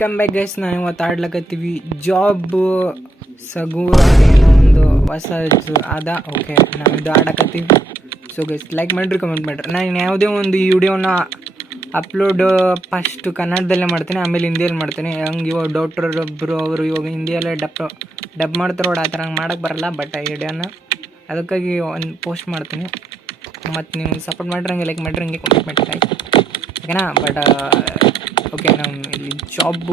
Come back guys. ನಾವು ಇವತ್ತು ಆಡ್ಲಕತ್ತೀವಿ job ಸಗೂರ ಏನೋ ಒಂದು ಹೊಸ ಅದ. ಓಕೆ ನಾವು ಇದು ಆಡಕತ್ತೀವಿ. ಸೊ ಗೈಸ್ ಲೈಕ್ ಮಾಡಿರಿ, ಕಮೆಂಟ್ ಮಾಡಿರಿ. ನಾನು ಯಾವುದೇ ಒಂದು ವಿಡಿಯೋನ ಅಪ್ಲೋಡ್ ಫಸ್ಟ್ ಕನ್ನಡದಲ್ಲೇ ಮಾಡ್ತೀನಿ, ಆಮೇಲೆ ಹಿಂದಿಯಲ್ಲಿ ಮಾಡ್ತೀನಿ. ಹಂಗೆ ಇವಾಗ ಡಾಕ್ಟರ್ ಒಬ್ಬರು ಅವರು ಇವಾಗ ಹಿಂದಿಯಲ್ಲೇ ಡಬ್ ಮಾಡ್ತಾರೆ ನೋಡಿ, ಆ ಥರ ಹಂಗೆ ಮಾಡೋಕ್ಕೆ ಬರಲ್ಲ. ಬಟ್ ಆ ವಿಡಿಯೋನ ಅದಕ್ಕಾಗಿ ಒಂದು ಪೋಸ್ಟ್ ಮಾಡ್ತೀನಿ. ಮತ್ತು ನೀವು ಸಪೋರ್ಟ್ ಮಾಡಿರಿ, ಹಂಗೆ ಲೈಕ್ ಮಾಡಿರಿ, ಹಂಗೆ ಕಮೆಂಟ್ ಮಾಡಿರಿ, ಓಕೆನಾ. ಬಟ್ ಓಕೆ, ನಾವು ಇಲ್ಲಿ ಜಾಬ್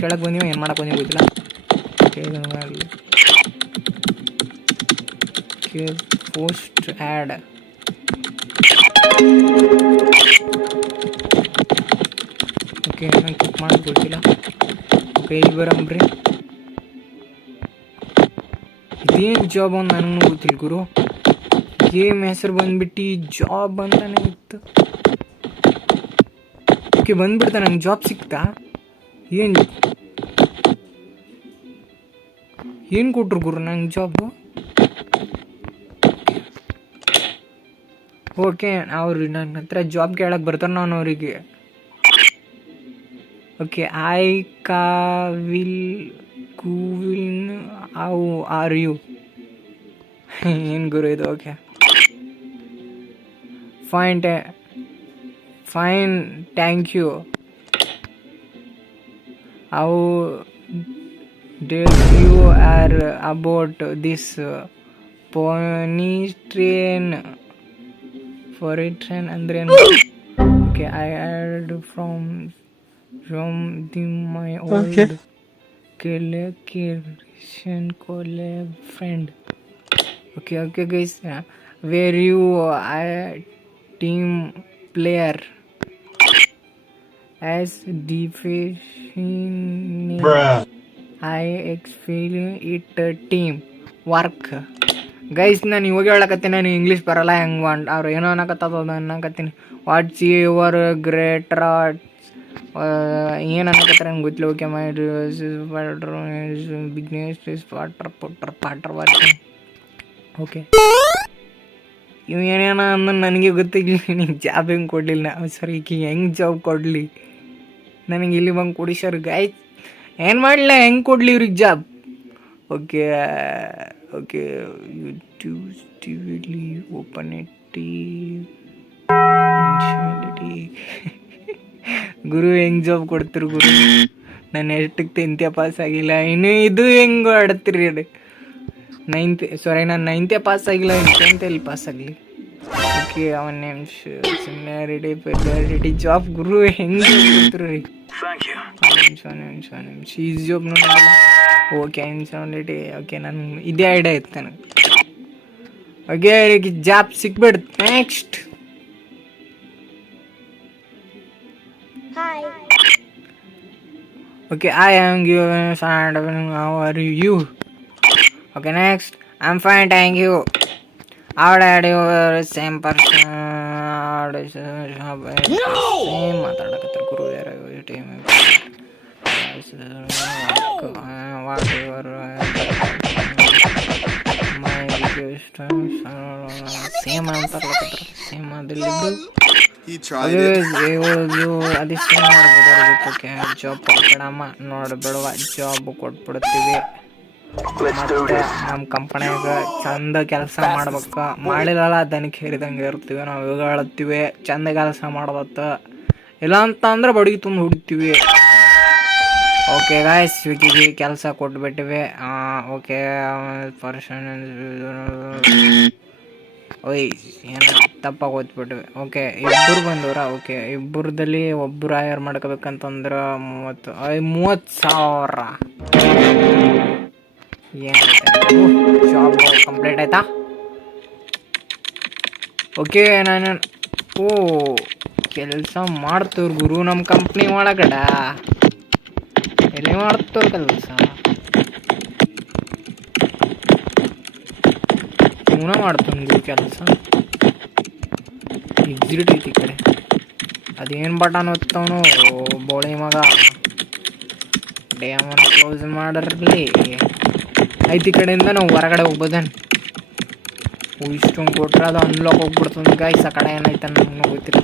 ಕೇಳಕ್ಕೆ ಬಂದೀವಿ, ಏನು ಮಾಡಕ್ಕೆ ಬಂದೀವಿ ಗೊತ್ತಿಲ್ಲ. Okay post add. ಓಕೆ ನಾನು ಕ್ಲಿಕ್ ಮಾಡೋದು ಗೊತ್ತಿಲ್ಲ. ಓಕೆ ಇಲ್ಲಿ ಬರಂಬ್ರಿ. ಇದೇನು ಜಾಬ್ ಅಂತ ನನಗೂ ಗೊತ್ತಿಲ್ಲ ಗುರು. ಗೇಮ್ ಹೆಸರು ಬಂದ್ಬಿಟ್ಟು ಜಾಬ್ ಅಂತಾನೆ ಇತ್ತು. ಓಕೆ ಬಂದ್ಬಿಡ್ತಾ, ನಂಗೆ ಜಾಬ್ ಸಿಕ್ತಾ? ಏನು ಕೊಟ್ರು ಗುರು ನಂಗೆ ಜಾಬು? ಓಕೆ ಅವ್ರು ನನ್ನ ಹತ್ರ ಜಾಬ್ ಕೇಳಕ್ಕೆ ಬರ್ತಾರೆ, ನಾನು ಅವರಿಗೆ ಓಕೆ ಕೂವಿಲ್ ಹೌ ಆರ್ ಯು ಏನು ಗುರು ಇದು? Okay fine thank you. How date you are about this ಪೋನಿ ಟ್ರೇನ್ ಅಂದ್ರೆ okay I had from the my old collab friend. Okay guys, where you team player as definition I explain it team work. Guys ನಾನು ಇವಾಗ ಹೇಳಕತ್ತೀನಿ, ನಾನು English ಬರಲ್ಲ. ಹೆಂಗೆ ಅವ್ರು ಏನೋ ಅನ್ನಕತ್ತದ ಅನ್ನಕತ್ತೀನಿ. What's your greater ಏನು ಅನ್ನಕತ್ತಾರೆ ನಂಗೆ ಗೊತ್ತಿಲ್ಲ. Okay my business ಪಾರ್ಟರ್ working. Okay ಇವು ಏನೇನ ಅಂದ ನನಗೆ ಗೊತ್ತಿಲ್ಲ. ನಿಂಗೆ ಜಾಬ್ ಹೆಂಗೆ ಕೊಡಲಿಲ್ಲ ಸರ್, ಈಗ ಹೆಂಗೆ ಜಾಬ್ ಕೊಡಲಿ ನನಗೆ? ಇಲ್ಲಿ ಬಂದು ಕೊಡಿ ಸರ್. ಗಾಯ್ಸ್ ಏನು ಮಾಡಲಿಲ್ಲ, ಹೆಂಗೆ ಕೊಡಲಿ ಇವ್ರಿಗೆ ಜಾಬ್? ಓಕೆ ಯೂಟ್ಯೂಬ್ ಓಪನ್ ಇಟ್ಟಿ ಗುರು ಹೆಂಗೆ ಜಾಬ್ ಕೊಡ್ತೀರಿ ಗುರು? ನಾನು ಎಷ್ಟಕ್ಕೆ 10th ಪಾಸ್ ಆಗಿಲ್ಲ, ಇನ್ನು ಇದು ಹೆಂಗೆ ಆಡ್ತೀರಿ? ನಾನು 9th ಪಾಸ್ ಆಗಿಲ್ಲ, ಇನ್ನು 10th ಎಲ್ಲಿ ಪಾಸ್ ಆಗಲಿ? ಓಕೆ ಅವನ ನಿಮಿಷ ರೆಡಿ ಜಾಬ್ ಗುರು ಹೆಂಗೆ ಕೊಡ್ತೀರಿ? ನಿಮಿಷ ಈ ಜಾಬ್ ನೋಡಲ್ಲ. Okay ready. ಓಕೆ ನಾನು ಇದೇ ಐಡಿಯಾ ಇತ್ತು ನನಗೆ. ಓಕೆ ಜಾಬ್ ಸಿಕ್ಬಿಡ್. Next okay I am given how are you? Okay next I'm fine thank you. How did you same person same ಮಾತಾಡಕತ್ತರ ಗುರು. ಯಾರು time what your my request same ಮಾತಾಡಕತ್ತರ. Same ಅದಲ್ಲಿದ್ದು ಅದಕ್ಕೆ ಜಾಬ್ ಕೊಟ್ಬಿಡಮ್ಮ, ನೋಡ್ಬಿಡುವ ಜಾಬ್ ಕೊಟ್ಬಿಡ್ತೀವಿ. ನಮ್ಮ ಕಂಪನಿಯಾಗ ಚಂದ ಕೆಲಸ ಮಾಡ್ಬೇಕು. ಮಾಡಿಲ್ಲಲ್ಲ ದನಿಗೆ ಹೇರಿದಂಗೆ ಇರ್ತೀವಿ ನಾವು. ಇವಾಗ ಹೇಳತ್ತೀವಿ ಚಂದ ಕೆಲಸ ಮಾಡ್ಬತ್ತ, ಇಲ್ಲ ಅಂತ ಅಂದ್ರೆ ಬಡಿಗೆ ತುಂಬ ಹೊಡಿತೀವಿ. ಓಕೆ ಗಾಯ್ಸ್ ವಿಕಿಗೆ ಕೆಲಸ ಕೊಟ್ಬಿಟ್ಟಿವಿ. ಓಕೆ ಪರ್ಸನ್ ಓಯ್ ಏನೋ ತಪ್ಪಾಗಿ ಓದ್ಬಿಟ್ವಿ. ಓಕೆ ಇಬ್ಬರು ಬಂದವ್ರ. ಓಕೆ ಇಬ್ಬರದಲ್ಲಿ ಒಬ್ಬರು ಹೈಯರ್ ಮಾಡ್ಕೋಬೇಕಂತಂದ್ರೆ 30,000 ಏನಂತ ಜಾಬ್ ಕಂಪ್ಲೀಟ್ ಆಯ್ತಾ? ಓಕೆ ನಾನು ಕೆಲಸ ಮಾಡ್ತವ್ರು ಗುರು ನಮ್ಮ ಕಂಪ್ನಿ ಒಳಗಡೆ. ಎಲ್ಲಿ ಮಾಡ್ತವ್ರು ಕೆಲಸ? ಇವನ ಮಾಡ್ತಾನೆ ಗುರು ಕೆಲಸ. ಎಕ್ಸಿಟ್ ಐತಿ ಈ ಕಡೆ. ಅದೇನು ಬಟನ್ ಒತ್ತವನು ಬೋಳಿ ಮಗ. ಡೇಮನ್ ಕ್ಲೋಸ್ ಮಾಡಿರಲಿ ಐತಿ. ಕಡೆಯಿಂದ ನಾವು ಹೊರಗಡೆ ಹೋಗ್ಬೋದೇನು? ಇಷ್ಟೊಂದು ಕೊಟ್ರೆ ಅದು ಅನ್ಲಾಕ್ ಹೋಗ್ಬಿಡ್ತದೆ ಗಾಯ್ಸ್. ಆ ಕಡೆ ಏನೈತೆ ನಮ್ಗೆ ಗೊತ್ತಿಲ್ಲ.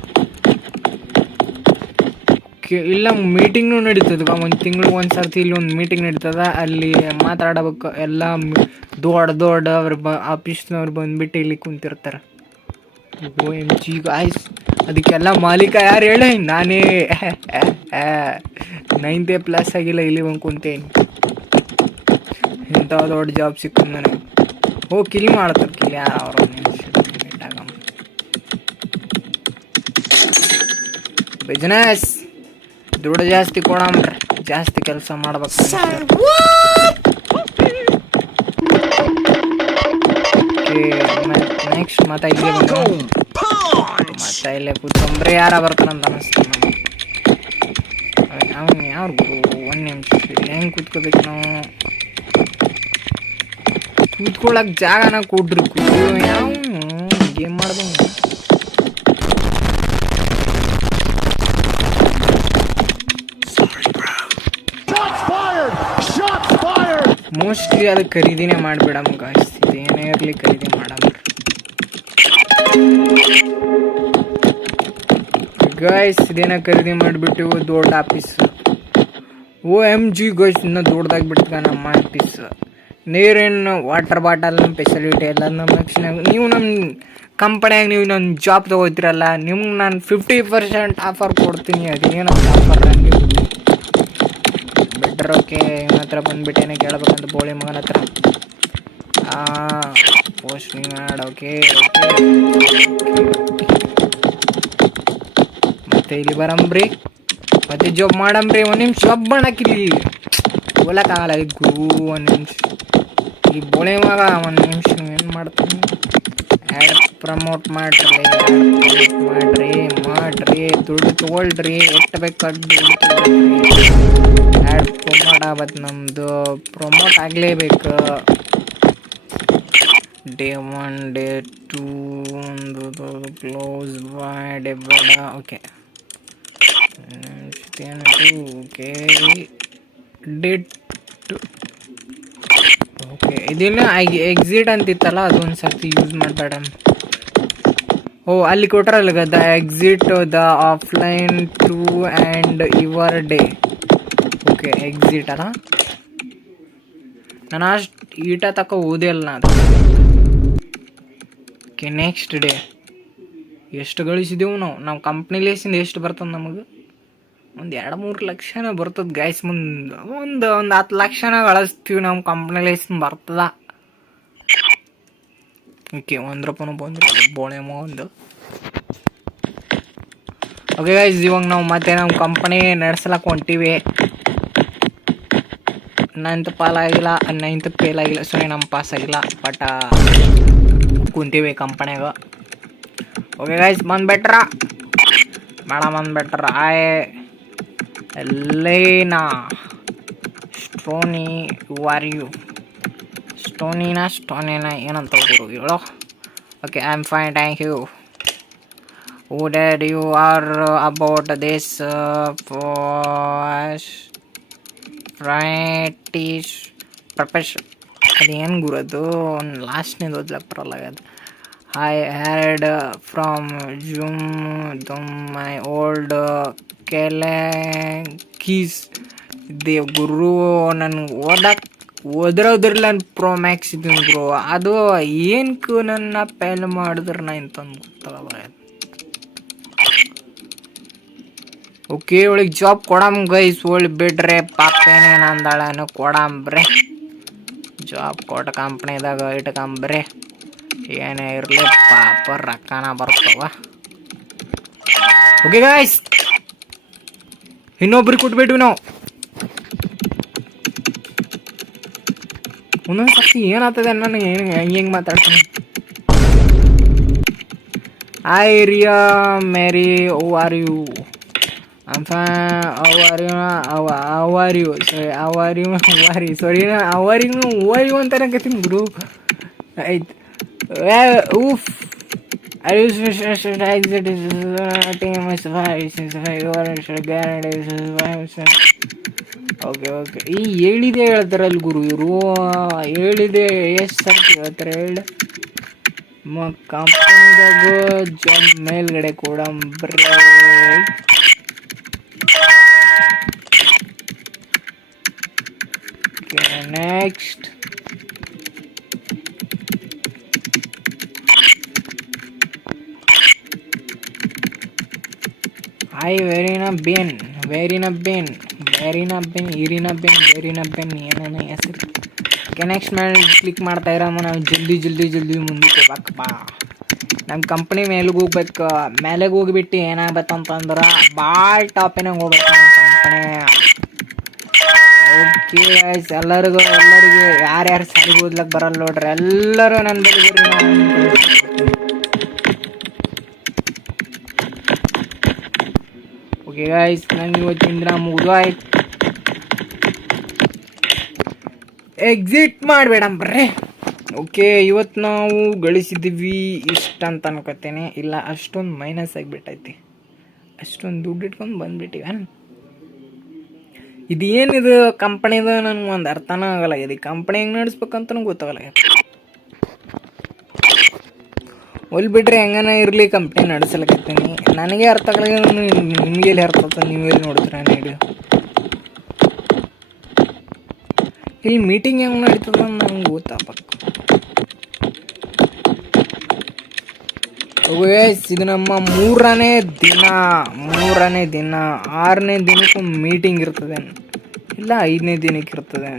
ಓಕೆ ಓಕೆ, ಇಲ್ಲ ಮೀಟಿಂಗ್ನು ನಡೀತದ. ಒಂದು ತಿಂಗ್ಳಿಗೆ ಒಂದು ಸರ್ತಿ ಇಲ್ಲಿ ಒಂದು ಮೀಟಿಂಗ್ ನಡೀತದ. ಅಲ್ಲಿ ಮಾತಾಡಬೇಕು ಎಲ್ಲ. ದೊಡ್ಡ ಅವ್ರು ಆಫೀಸ್ನವ್ರು ಬಂದ್ಬಿಟ್ಟು ಇಲ್ಲಿ ಕುಂತಿರ್ತಾರೆ. OMG ಗಾಯ್ಸ್, ಅದಕ್ಕೆಲ್ಲ ಮಾಲೀಕ ಯಾರು ಹೇಳಿ? ನಾನೇ. 9th+ ಆಗಿಲ್ಲ, ಇಲ್ಲಿ ಒಂದು ಕುಂತೇನಿ. ಇಂಥ ದೊಡ್ಡ ಜಾಬ್ ಸಿಕ್ಕು ನನಗೆ. ಕಿಲ್ ಮಾಡ್ತಾರೆ. ಕಿಲ್ ಯಾರು ಅವರು? ಬಿಸ್ನೆಸ್ ದುಡ್ಡು ಜಾಸ್ತಿ ಕೊಡಮ್ರಿ, ಜಾಸ್ತಿ ಕೆಲಸ ಮಾಡ್ಬೇಕು. ನೆಕ್ಸ್ಟ್ ಮತ್ತೆ ಇಲ್ಲೇ ಕೂತ್ಕೊಂಡ್ರೆ ಯಾರ ಬರ್ತಾರಂತ ಅನಿಸ್ತು ನಮಗೆ. ಅವ್ನು ಯಾರು ಗುರು? 1 ನಿಮಿಷ ಹೆಂಗೆ ಕೂತ್ಕೋಬೇಕು ನಾವು? ಕೂತ್ಕೊಳ್ಳೋಕೆ ಜಾಗನ ಕೊಡ್ರಿ. ಯಾವ ಗೇಮ್ ಮಾಡ್ದಂಗೆ ಮೋಸ್ಟ್ಲಿ ಅದು ಖರೀದಿನೇ ಮಾಡಿಬಿಡಮ್ ಗಾಯ್ಸ್. ಇದೇನೇ ಇರಲಿ ಖರೀದಿ ಮಾಡಮ್ ಗಾಯ್ಸ್. ಇದೇನ ಖರೀದಿ ಮಾಡಿಬಿಟ್ಟು ದೊಡ್ಡ ಆಫೀಸ್. OMG ಗಾಯ್ಸ್, ಇನ್ನೂ ದೊಡ್ಡದಾಗಿ ಬಿಡ್ತದ ನಮ್ಮ ಆಫೀಸ್. ನೀರಿನ ವಾಟರ್ ಬಾಟಲ್ ಫೆಸಿಲಿಟಿ ಎಲ್ಲ ನಮ್ಮ ನೀವು ನಮ್ಮ ಕಂಪನಿಯಾಗ ನೀವು ನನ್ನ ಜಾಬ್ ತೊಗೋತೀರಲ್ಲ, ನಿಮ್ಗೆ ನಾನು 50% ಆಫರ್ ಕೊಡ್ತೀನಿ. ಅದೇನೋ ಆಫರ್ ನೀವು ಬೆಟ್ರ್. ಓಕೆ, ಇವನ ಹತ್ರ ಬಂದುಬಿಟ್ಟೇನೆ ಕೇಳ್ಬೇಕಂತ ಬೋಳಿ ಮಗನ ಹತ್ರ. ಪೋಸ್ಟಿಂಗ್ ಮಾಡಿ. ಓಕೆ, ಮತ್ತೆ ಇಲ್ಲಿ ಬರಮ್ರಿ, ಮತ್ತೆ ಜಾಬ್ ಮಾಡಮ್ರಿ. 1 ನಿಮಿಷ ಜಾಬ್ ಮಾಡಕ್ಕಿಲ್ಲಿ ಹೋಲಕ್ಕಾಗಲ್ಲ. ಗುರು 1 ನಿಮಿಷ. ಈ ಬೋಳಿ ಮಗ 1 ನಿಮಿಷ ಏನು ಮಾಡ್ತೀನಿ? ಆ್ಯಡ್ ಪ್ರಮೋಟ್ ಮಾಡ್ರಿ, ದುಡ್ಡು ತೊಗೊಳ್ರಿ. ಎಷ್ಟು ಬೇಕಾದ ದುಡ್ಡು ತೊಗೊಳ್ರಿ. ಆ್ಯಡ್ ಪ್ರಮೋಟ್ ಆಗತ್ತೆ, ನಮ್ಮದು ಪ್ರಮೋಟ್ ಆಗಲೇಬೇಕು. Day 1 Day 2 ಒಂದು ಕ್ಲೋಸ್ ಮಾಡಿ ಬೇಡ. Okay, okay. Day 2. ಓಕೆ, ಇದಿಲ್ಲ ಎಕ್ಸಿಟ್ ಅಂತಿತ್ತಲ್ಲ, ಅದೊಂದು ಸರ್ತಿ ಯೂಸ್ ಮಾಡಬೇಡ. ಅಲ್ಲಿ ಕೊಟ್ರಲ್ಲ the exit the offline to and your day. Okay, exit ಅಲ್ಲ. ನಾನು ಅಷ್ಟು ಈಟ ತಕ ಓದೇ ಅಲ್ಲ ಅದು. Okay, next day. ಎಷ್ಟು ಗಳಿಸಿದೆವು ನಾವು ಕಂಪ್ನಿಲೇಸಿಂದ ಎಷ್ಟು ಬರ್ತದೆ ನಮಗೆ? ಒಂದು 2-3 ಲಕ್ಷನ ಬರ್ತದೆ ಗೈಸ್. ಮುಂದೆ ಒಂದು 10 ಲಕ್ಷನ ಗಳಿಸ್ತೀವಿ ನಮ್ಮ ಕಂಪ್ನಿಲೇಸಿಂದ ಬರ್ತದ. ಓಕೆ, 1 ರೂಪಾಯಿನೂ ಬಂದ್ರೆ ಬೋಳೆ ಒಂದು. ಓಕೆ ಗೈಸ್, ಇವಾಗ ನಾವು ಮತ್ತೆ ನಮ್ಮ ಕಂಪನಿ ನಡೆಸ್ಲಕ್ಕೆ ಹೊಂಟೀವಿ. 9th ಫೇಲ್ ಆಗಿಲ್ಲ. ಸಾರಿ, ನಮ್ಮ ಪಾಸ್ ಆಗಿಲ್ಲ. ಬಟ್ ಕುಂತೀವಿ ಕಂಪನಿಯಾಗ. ಓಕೆ ಗೈಸ್, ಬಂದ್ಬಿಟ್ರ ಮೇಡಮ್, ಬಂದ್ಬಿಟ್ರ. ಎಲೇನಾ ಸ್ಟೋನಿ, ಆರ್ ಯು? ಸ್ಟೋನಿನ ಏನಂತ ಗುರು ಹೇಳೋ? Okay, I am fine, thank you. Who dead you are about this ಫ್ರೈಟಿಶ್ ಪ್ರೊಫೆಷನ್? ಅದೇನು ಗುರು ಅದು? ಒಂದು ಲಾಸ್ಟ್ನೇದು ಓದ್ಲಕ್ಕೆ ಬರಲ್ಲ ಅದು. I had from my old colleagues. ದೇವ್ ಗುರು, ನನಗೆ ಓದ್ರಲ್ಲ ಪ್ರೋ ಮ್ಯಾಕ್ಸ್ ಇದ್ದೀನಿ ಗುರು. ಅದು ಏನಕ್ಕೆ ನನ್ನ ಪೇಲ್ ಮಾಡಿದ್ರೆ ನಾ ಇಂತಂದು ಗೊತ್ತಾಗಲ್ಲ. ಓಕೆ, ಒಳಗೆ ಜಾಬ್ ಕೊಡಮ್ ಗೈಸ್. ಒಳ್ಳೆ ಬಿಡ್ರೆ ಪಾಪ ಏನೇನು ಅಂದಾಳನು ಕೊಡಂಬ್ರಿ. ಜಾಬ್ ಕೊಟ್ಟ ಕಂಪ್ನಿದಾಗ ಇಟ್ಕೊಂಬ್ರಿ. ಏನೇ ಇರಲಿ ಪಾಪ ರೊಕ್ಕನ ಬರ್ತಾವ. ಓಕೆ ಗೈಸ್, ಇನ್ನೊಬ್ರಿಗೆ ಕೊಟ್ಬಿಟ್ವಿ ನಾವು. ಒಂದೊಂದು ಸರ್ತಿ ಏನಾಗ್ತದೆ ನನಗೆ ಹೆಂಗೆ ಮಾತಾಡ್ತೀನಿ. Hi Riya Mary, how are you? I'm fine. How are you? ಅಂತಾನೆ ಕತ್ತೀನಿ ಗುರು. ಆಯ್ತು. Oof. Are you okay. ಈ ಹೇಳಿದೆ ಹೇಳ್ತಾರಲ್ಲ ಗುರು ಇವರು. ಹೇಳಿದೆ ಎಷ್ಟು ಸರ್ತಿ ಹೇಳ್ತಾರೆ ಹೇಳಿ. ಕಂಪನಿದಾಗ ಜಾಬ್ ಮೇಲ್ಗಡೆ ಕೊಡಂಬ್ರೆ. ಓಕೆ ನೆಕ್ಸ್ಟ್ ಐ ವೆರಿನ ಬೇನ್ ಏನೇನ ಹೆಸರು. ಓಕೆ ನೆಕ್ಸ್ಟ್ ಮೇಲೆ ಕ್ಲಿಕ್ ಮಾಡ್ತಾ ಇರಮ್ಮ. ನಾವು ಜಲ್ದಿ ಮುಂದಕ್ಕೆ ಹೋಗ್ಬೇಕು ಬಾ. ನಮ್ಮ ಕಂಪ್ನಿ ಮೇಲೆಗೆ ಹೋಗ್ಬೇಕು. ಮೇಲೆಗೆ ಹೋಗ್ಬಿಟ್ಟು ಏನಾಗಬೇಕಂತಂದ್ರೆ ಭಾಳ ಟಾಪಿನಾಗ ಹೋಗ್ಬೇಕು ನಮ್ಮ ಕಂಪ್ನಿ. ಓಕೆ ಗೈಸ್, ಎಲ್ಲರಿಗೂ ಯಾರ್ಯಾರು ಸಾರಿಗೆ ಓದ್ಲಕ್ಕೆ ಬರಲ್ಲ ನೋಡ್ರಿ, ಎಲ್ಲರೂ ನನ್ನ ಬಳಿ ಓಕೆ ಗೈಸ್, ನಂಗೆ ಇವತ್ತಿನ ದಿನ ಮುಗಿದೋಯ್ತು. ಎಕ್ಸಿಟ್ ಮಾಡಬೇಡಂಬ್ರೆ. ಓಕೆ, ಇವತ್ತು ನಾವು ಗಳಿಸಿದ್ದೀವಿ ಇಷ್ಟು ಅಂತ ಅನ್ಕೋತೇನೆ. ಇಲ್ಲ, ಅಷ್ಟೊಂದು ಮೈನಸ್ ಆಗಿಬಿಟ್ಟೈತಿ. ಅಷ್ಟೊಂದು ದುಡ್ಡು ಇಟ್ಕೊಂಡು ಬಂದ್ಬಿಟ್ಟಿವ. ಇದೇನಿದು ಕಂಪನಿದು ನನಗೆ ಒಂದು ಅರ್ಥನೇ ಆಗಲ್ಲ. ಇದು ಕಂಪನಿ ಹೆಂಗೆ ನಡೆಸ್ಬೇಕಂತನೂ ಗೊತ್ತಾಗಲ್ಲ. ಒಲ್ ಬಿಡ್ರಿ, ಹೆಂಗನ ಇರಲಿ ಕಂಪ್ನಿ ನಡೆಸಲಕತ್ತೀನಿ. ನನಗೆ ಅರ್ಥ ಆಗಲ್ಲ, ನಿಮಗೆ ಎಲ್ಲಿ ಅರ್ಥ ಆಗ್ತದೆ? ನೀವೆಲ್ಲಿ ನೋಡ್ತೀರ ನೀಡು ಇಲ್ಲಿ ಮೀಟಿಂಗ್ ಹೆಂಗೆ ನಡೀತದ ನಂಗೆ ಗೊತ್ತಾಗಬೇಕು. ಇದು ನಮ್ಮ ಮೂರನೇ ದಿನ. 6ನೇ ದಿನಕ್ಕೂ ಮೀಟಿಂಗ್ ಇರ್ತದೆ, ಇಲ್ಲ 5ನೇ ದಿನಕ್ಕೆ ಇರ್ತದೆ.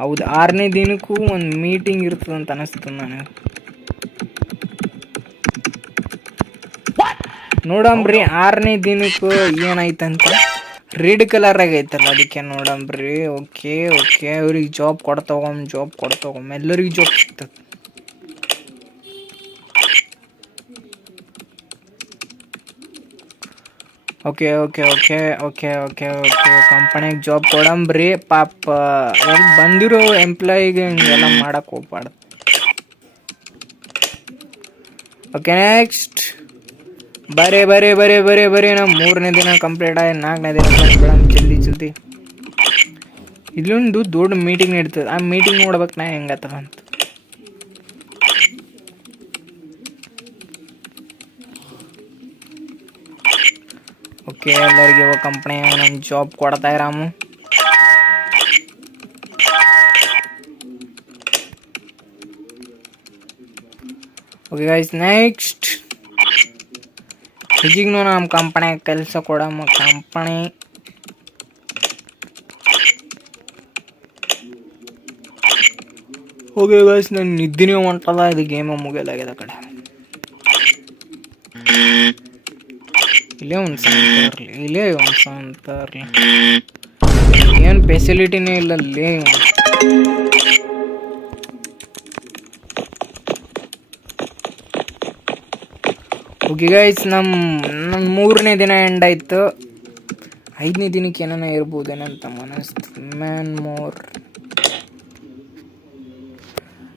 ಹೌದು, 6ನೇ ದಿನಕ್ಕೂ ಒಂದು ಮೀಟಿಂಗ್ ಇರ್ತದೆ ಅಂತ ಅನಿಸ್ತದೆ ನನಗೆ. ನೋಡಂಬ್ರಿ 6ನೇ ದಿನಕ್ಕೂ ಏನಾಯ್ತಂತ. ರೆಡ್ ಕಲರ್ ಆಗೈತಲ್ಲ, ಅದಕ್ಕೆ ನೋಡಂಬ್ರಿ. ಓಕೆ ಅವ್ರಿಗೆ ಜಾಬ್ ಕೊಡ್ತೋಗಮ್ ಎಲ್ಲರಿಗೂ ಜಾಬ್ ಸಿಗ್ತದೆ. ಓಕೆ ಕಂಪನಿಗೆ ಜಾಬ್ ಕೊಡಂಬ್ರಿ. ಪಾಪ ಎಲ್ಲಿ ಬಂದಿರೋ ಎಂಪ್ಲಾಯಿಗೆ ಹಿಂಗೆಲ್ಲ ಮಾಡಕ್ಕೆ ಹೋಗ್ಬಾರ್ದು. ಓಕೆ ನೆಕ್ಸ್ಟ್ ಬರೇ ನಮ್ಮ 3ನೇ ದಿನ ಕಂಪ್ಲೀಟ್ ಆಗಿ 4ನೇ ದಿನ ಜಲ್ದಿ. ಇಲ್ಲೊಂದು ದೊಡ್ಡ ಮೀಟಿಂಗ್ ನಡೀತದೆ. ಆ ಮೀಟಿಂಗ್ ನೋಡ್ಬೇಕು ನಾ ಹೆಂಗತ್ತದ ಅಂತ. ಓಕೆ, ಎಲ್ಲರಿಗೆ ಕಂಪ್ನಿ ನಮ್ಮ ಜಾಬ್ ಕೊಡ್ತಾ ಇರಾಮು. ಓಕೆ ಗೈಸ್, ನೆಕ್ಸ್ಟ್ ಈಗಿಗೂ ನಮ್ಮ ಕಂಪನಿಯಾಗ ಕೆಲಸ ಕೊಡಮ್ಮ. ಕಂಪನಿ ಓಕೆ ಗೈಸ್, ನಾನು ನಿದ್ದಿನೇ ಹೊಂಟದ. ಇದು ಗೇಮ ಮುಗಿಯಲಾಗಿದೆ ಆ ಕಡೆ. ಇಲ್ಲೇ ಒಂದು ಸಂತರ್ಲಿ ಏನು ಫೆಸಿಲಿಟಿನೇ ಇಲ್ಲ ಅಲ್ಲಿ. ಓಕೆ ಗೈಸ್, ನಮ್ಮ 3ನೇ ದಿನ ಎಂಡ್ ಆಯ್ತು. 5ನೇ ದಿನಕ್ಕೆ ಏನಾನ ಇರ್ಬೋದೇನಂತ ಮನಸ್ತು.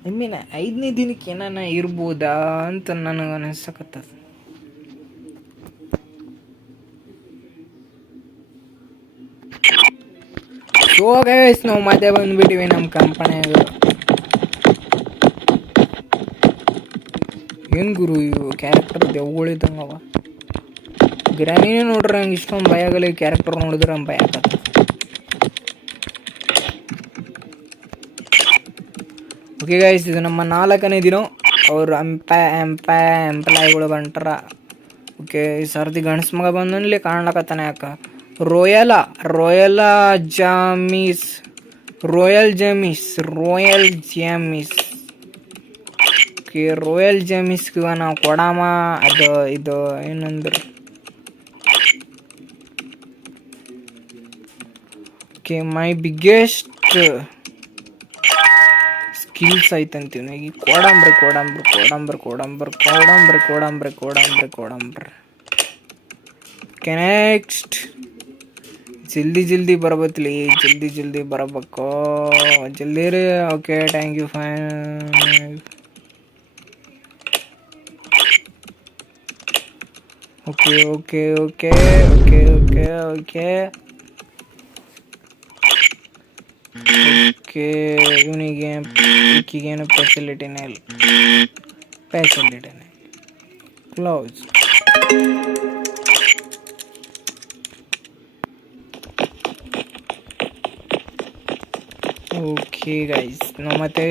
ಐ ಮೀನ್ 5ನೇ ದಿನಕ್ಕೆ ಏನಾನ ಇರ್ಬೋದಾ ಅಂತ ನನಗೆ ಅನಿಸಕತ್ತದ. ಸೊ ಗೈಸ್, ನಾವು ಮತ್ತೆ ಬಂದ್ಬಿಟ್ಟಿವಿ ನಮ್ಮ ಕಂಪನಿಯಾಗ. ಏನು ಗುರು ಇವು ಕ್ಯಾರೆಕ್ಟರ್ ದೆವ್ಗಳಿದ್ದಂಗವ. ಗ್ರಾನಿನೇ ನೋಡ್ರಿ, ಹಂಗೆ ಇಷ್ಟೊಂದು ಭಯ ಆಗಲ್ಲ. ಈ ಕ್ಯಾರೆಕ್ಟರ್ ನೋಡಿದ್ರೆ ಹಂಗೆ ಭಯ ಆಗತ್ತೆ. ಓಕೆ ಗೈಸ್, ಇದು ನಮ್ಮ 4ನೇ ದಿನ. ಅವರು ಎಂಪ್ಲಾಯಿಗಳು ಬಂಟಾರ. ಓಕೆ, ಈ ಸರ್ತಿ ಗಣಸ್ ಮಗ ಬಂದಲ್ಲಿ ಕಾಣ್ಲಕತ್ತಾನೆ. ಯಾಕ ರೋಯಲ್ ಜಾಮಿಸ್ಗೆ ನಾವು ಕೊಡಾಮ. ಇದು ಏನಂದ್ರೆ ಓಕೆ, ಮೈ ಬಿಗ್ಗೆಸ್ಟ್ ಸ್ಕಿಲ್ಸ್ ಐತಂತೀವಿ. ಈಗ ಕೊಡಂಬ್ರಿ. ಓಕೆ ನೆಕ್ಸ್ಟ್ ಜಲ್ದಿ ಬರಬತ್ಲಿ. ಜಲ್ದಿ ಬರಬೇಕು, ಜಲ್ದಿ ರೀ. Okay, thank you. Fine. Okay ಇವನಿಗೇನು ಫೆಸಿಲಿಟಿನೇ ಇಲ್ಲ. ಕ್ಲೋಸ್. ಓಕೆ ಗೈಸ್ ನಾವು ಮತ್ತೆ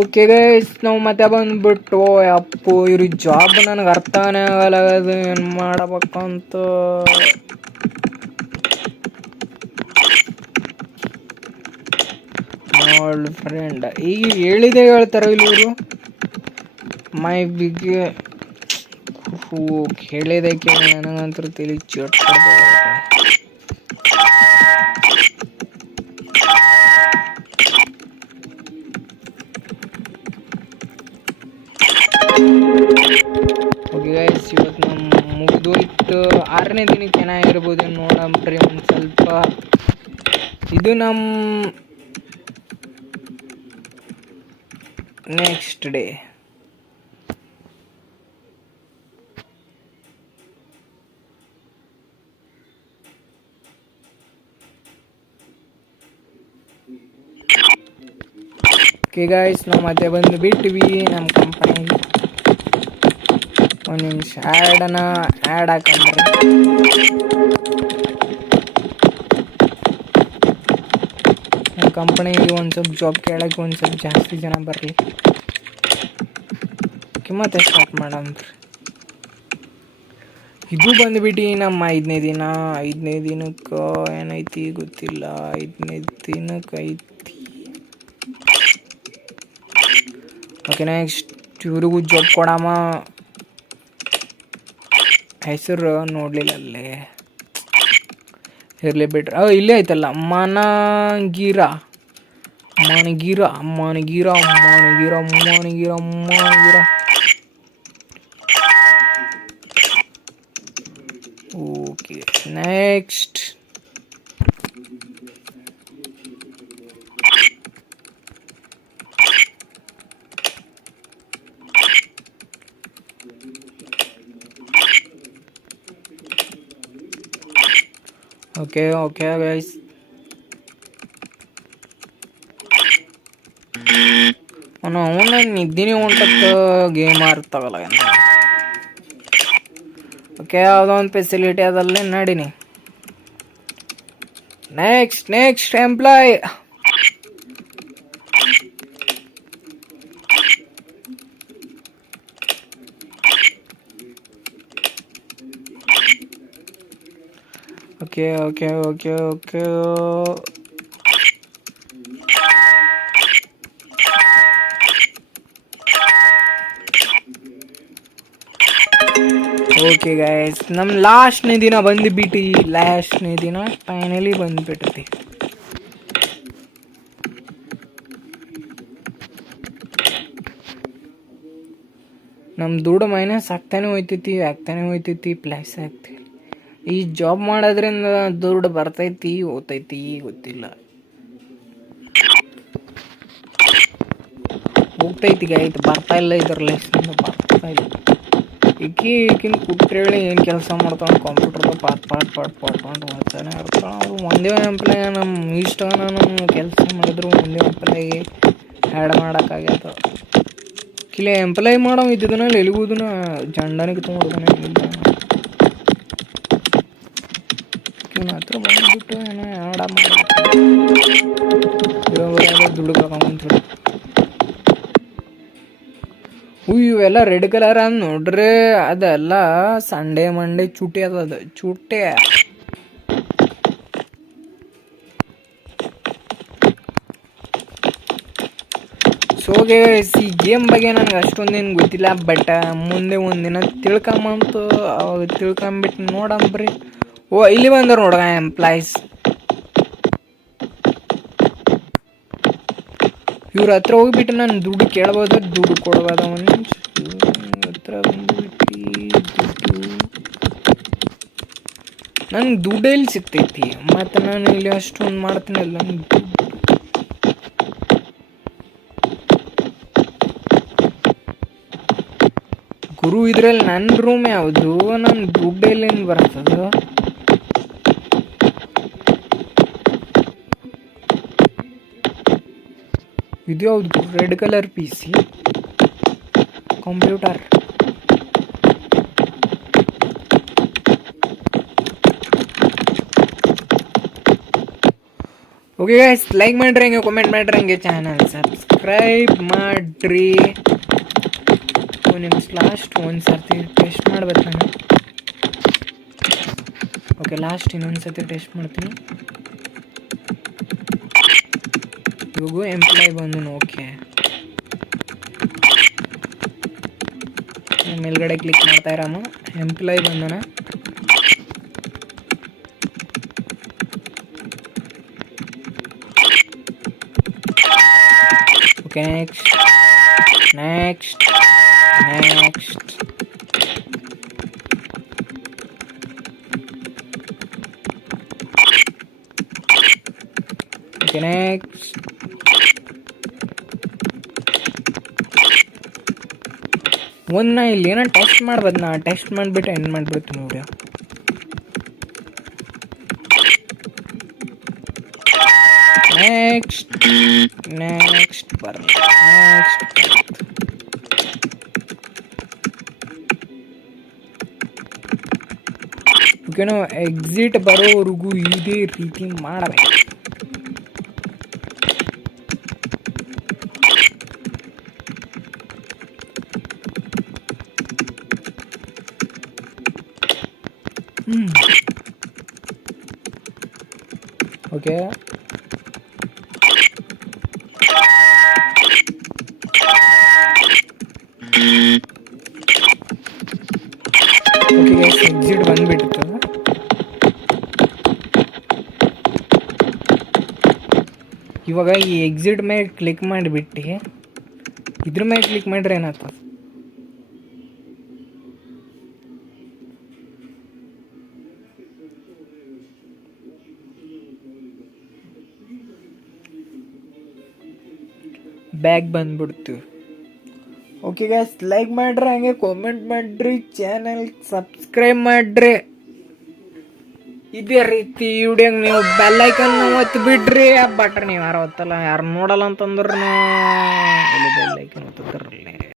ಓಕೆ ಗೈಸ್ ನಾವು ಮತ್ತೆ ಬಂದ್ಬಿಟ್ಟು ಅಪ್ಪು ಇವ್ರಿಗೆ ಜಾಬ್ ನನಗೆ ಅರ್ಥನೇ ಆಗಲ್ಲ ಅದು ಏನು ಮಾಡಬೇಕಂತ. ಓಲ್ಡ್ ಫ್ರೆಂಡ್ ಈಗ ಹೇಳಿದೆ ಹೇಳ್ತಾರ ಇಲ್ಲಿ ಇವರು ಮೈ ಬಿಗ್ ಹೇಳಿದೆ ಕೇಳಿ ನನಗಂತೂ ತಿಳಿ ಚಟ್ ಓಕೆ ಗೈಸ್ ಇವತ್ತು ನಮ್ಮ ಮುಗಿದೋಯ್ತು 6ನೇ ದಿನಕ್ಕೆ ಏನಾಗಿರ್ಬೋದು ನೋಡಂಬ್ರಿ ಒಂದು ಸ್ವಲ್ಪ. ಇದು ನಮ್ಮ ನೆಕ್ಸ್ಟ್ ಡೇ. ಓಕೆ ಗೈಸ್ ನಾವು ಮತ್ತೆ ಬಂದು ಬಿಟ್ವಿ ನಮ್ಮ ಕಂಪನಿಗೆ. ಒಂದು ನಿಮಿಷ ಆ್ಯಡ್ ಹಾಕಂದ್ರೆ ನಮ್ಮ ಕಂಪನಿಗೆ ಒಂದು ಸ್ವಲ್ಪ ಜಾಬ್ ಕೇಳಕ್ಕೆ ಒಂದು ಸ್ವಲ್ಪ ಜಾಸ್ತಿ ಜನ ಬರಲಿ. ಮತ್ತೆ ಸ್ಟಾರ್ಟ್ ಮಾಡಂಬ್ರಿ. ಇದು ಬಂದುಬಿಟ್ಟು ನಮ್ಮ 5ನೇ ದಿನ. 5ನೇ ದಿನಕ್ಕೆ ಏನೈತಿ ಗೊತ್ತಿಲ್ಲ. 5ನೇ ದಿನಕ್ಕೆ ಐತಿ. ಓಕೆ ನೆಕ್ಸ್ಟ್ ಇವ್ರಿಗೂ ಜಾಬ್ ಕೊಡಮ್ಮ. ಹೆಸರು ನೋಡಲಿಲ್ಲ ಅಲ್ಲೇ ಇರಲಿ ಬಿಡ್ರಿ. ಇಲ್ಲೇ ಆಯ್ತಲ್ಲ ಮನಗಿರ. ಓಕೆ ನೆಕ್ಸ್ಟ್ ಓಕೆ ಗೈಸ್ ಅವನ ನಿದ್ದಿನೇ ಹೊಂಟತ್ತ ಗೇಮ್ ಆಡ್ತಾವಲ್ಲ. ಓಕೆ ಯಾವುದೋ ಒಂದು ಫೆಸಿಲಿಟಿ ಅದಲ್ಲೇ ನಡೀನಿ. Next employ. Okay okay guys ನಮ್ಮ ಲಾಸ್ಟ್ನೇ ದಿನ ಬಂದುಬಿಟ್ಟು ಲಾಸ್ಟ್ನೇ ದಿನ ಫೈನಲಿ ಬಂದುಬಿಟ್ಟತಿ. ನಮ್ಮ ದುಡ್ಡು ಮೈನಸ್ ಆಗ್ತಾನೆ ಹೋಯ್ತೈತಿ ಪ್ಲಸ್ ಆಗ್ತೈತಿ. ಈ ಜಾಬ್ ಮಾಡೋದ್ರಿಂದ ದುಡ್ಡು ಬರ್ತೈತಿ ಹೋಗ್ತೈತಿ ಗೊತ್ತಿಲ್ಲ. ಹೋಗ್ತೈತಿ ಆಯ್ತು ಬರ್ತಾ ಇಲ್ಲ. ಇದ್ರ ಲೈಫ್ನಿಂದ ಬರ್ತಾ ಇಲ್ಲ. ಈಗಿನ ಕುಟ್ರೇಳಿ ಏನು ಕೆಲಸ ಮಾಡ್ತಾವೆ ಕಂಪ್ಯೂಟರ್ದು ಪಾಟ್ ಮಾಡ್ತಾನೆ ಇರ್ತಾಳೆ. ಅವರು ಒಂದೇ ಎಂಪ್ಲಾಯ್ ನಮ್ಮ ಇಷ್ಟ ನಮ್ಮ ಕೆಲಸ ಮಾಡಿದ್ರು ಒಂದೇ ಎಂಪ್ಲಾಯಿಗೆ ಆ್ಯಡ್ ಮಾಡೋಕ್ಕಾಗ್ಯದ. ಕಿಲೆ ಎಂಪ್ಲಾಯ್ ಮಾಡೋ ಇದ್ದಿದ್ದನ ಎಲ್ಲಿಗೋದನ ಜಂಡನಿಗೆ ತೊಗೊಂಡಿದ್ದಾನೆ. ಹತ್ರ ಬಂದ್ಬಿಟ್ಟು ಏನೋ ಆಡ ದುಡ್ಡು ಕಳ್ಕೊಂಡ್ಬಿಟ್ಟು ಇವೆಲ್ಲ ರೆಡ್ ಕಲರ್ ಅಂದ್ ನೋಡ್ರಿ ಅದೆಲ್ಲ ಸಂಡೇ ಮಂಡೇ ಚುಟಿ ಅದ ಚುಟ್ಟೆ. ಸೊ ಗೈಸ್ ಈ ಗೇಮ್ ಬಗ್ಗೆ ನನಗೆ ಅಷ್ಟೊಂದೇನು ಗೊತ್ತಿಲ್ಲ. ಬಟ್ ಮುಂದೆ ಒಂದಿನ ತಿಳ್ಕೊಂಬಂತು. ಅವಾಗ ತಿಳ್ಕೊಂಬಿಟ್ಟು ನೋಡಂಬ್ರಿ. ಇಲ್ಲಿ ಬಂದರು ನೋಡ ಎಂಪ್ಲಾಯೀಸ್. ಇವ್ರ ಹತ್ರ ಹೋಗ್ಬಿಟ್ಟು ನಾನು ದುಡ್ಡು ಕೇಳ್ಬೋದು, ದುಡ್ಡು ಕೊಡ್ಬೋದು. ಅವನು ಹತ್ರ ಬಂದ್ಬಿಟ್ಟು ದುಡ್ಡು ನಂಗೆ ದುಡ್ಡು ಎಲ್ಲಿ ಸಿಗ್ತೈತಿ. ಮತ್ತು ನಾನು ಇಲ್ಲಿ ಅಷ್ಟೊಂದು ಮಾಡ್ತೀನಲ್ಲ. ಗುರು ಇದ್ರಲ್ಲಿ ನನ್ನ ರೂಮ್ ಯಾವುದು? ನನ್ನ ದುಡ್ಡು ಎಲ್ಲಿಂದ ಬರ್ತದ? ಇದು ಯಾವುದು? Red colour PC computer. Okay guys, like ಮಾಡ್ರಿ, ಹಂಗೆ ಕಾಮೆಂಟ್ ಮಾಡ್ರಿ, ಹಂಗೆ ಚಾನಲ್ ಸಬ್ಸ್ಕ್ರೈಬ್ ಮಾಡ್ರಿ. ನಿಮ್ಸ್ ಲಾಸ್ಟ್ ಒಂದು ಸರ್ತಿ ಟೆಸ್ಟ್ ಮಾಡ್ಬೇಕು ನಾನು. ಓಕೆ, ಲಾಸ್ಟ್ ಇನ್ನೊಂದು ಸರ್ತಿ ಟೆಸ್ಟ್ ಮಾಡ್ತೀನಿ. ಇವಾಗೂ ಎಂಪ್ಲಾಯ್ ಬಂದು. ಓಕೆ, ಮೇಲ್ಗಡೆ ಕ್ಲಿಕ್ ಮಾಡ್ತಾ ಇರಾಮ. ಎಂಪ್ಲಾಯ್ ಬಂದನ. Okay, next. Okay, next. ನಾ ಇಲ್ಲಿ ಏನೋ ಟೆಸ್ಟ್ ಮಾಡ್ಬೋದು. ನಾ ಟೆಸ್ಟ್ ಮಾಡಿಬಿಟ್ಟು ಎಂಡ್ ಮಾಡಿಬಿಡ್ತೀನಿ ವಿಡಿಯೋ. ನೆಕ್ಸ್ಟ್ ಬರ್ರಿ. ಓಕೆನೋ, ಎಕ್ಸಿಟ್ ಬರೋವರೆಗೂ ಇದೇ ರೀತಿ ಮಾಡಬೇಕು. ಓಕೆ, ಎಕ್ಸಿಟ್ ಬಂದ್ಬಿಟ್ಟಿತ್ತು. ಇವಾಗ ಈ ಎಕ್ಸಿಟ್ ಮೇಲೆ ಕ್ಲಿಕ್ ಮಾಡಿಬಿಟ್ಟು ಇದ್ರ ಮೇಲೆ ಕ್ಲಿಕ್ ಮಾಡ್ರೆ ಏನಾಗ್ತದೆ? ಬ್ಯಾಗ್ ಬಂದ್ಬಿಡ್ತು. ಓಕೆ ಗೈಸ್, ಲೈಕ್ ಮಾಡ್ರಿ, ಹಂಗೆ ಕಾಮೆಂಟ್ ಮಾಡ್ರಿ, ಚಾನಲ್ ಸಬ್ಸ್ಕ್ರೈಬ್ ಮಾಡ್ರಿ. ಇದೇ ರೀತಿ ವಿಡಿಯೋಗೆ ನೀವು ಬೆಲ್ ಐಕನ್ ಒತ್ತಿ ಬಿಡ್ರಿ. ಆ ಬಟನ್ ನೀವು ಯಾರು ಒತ್ತಲ್ಲ, ಯಾರು ನೋಡಲ್ಲ ಅಂತಂದ್ರೆ ಇಲ್ಲಿ ಬೆಲ್ ಐಕನ್ ಒತ್ತಿದ್ರಲ್ಲೇ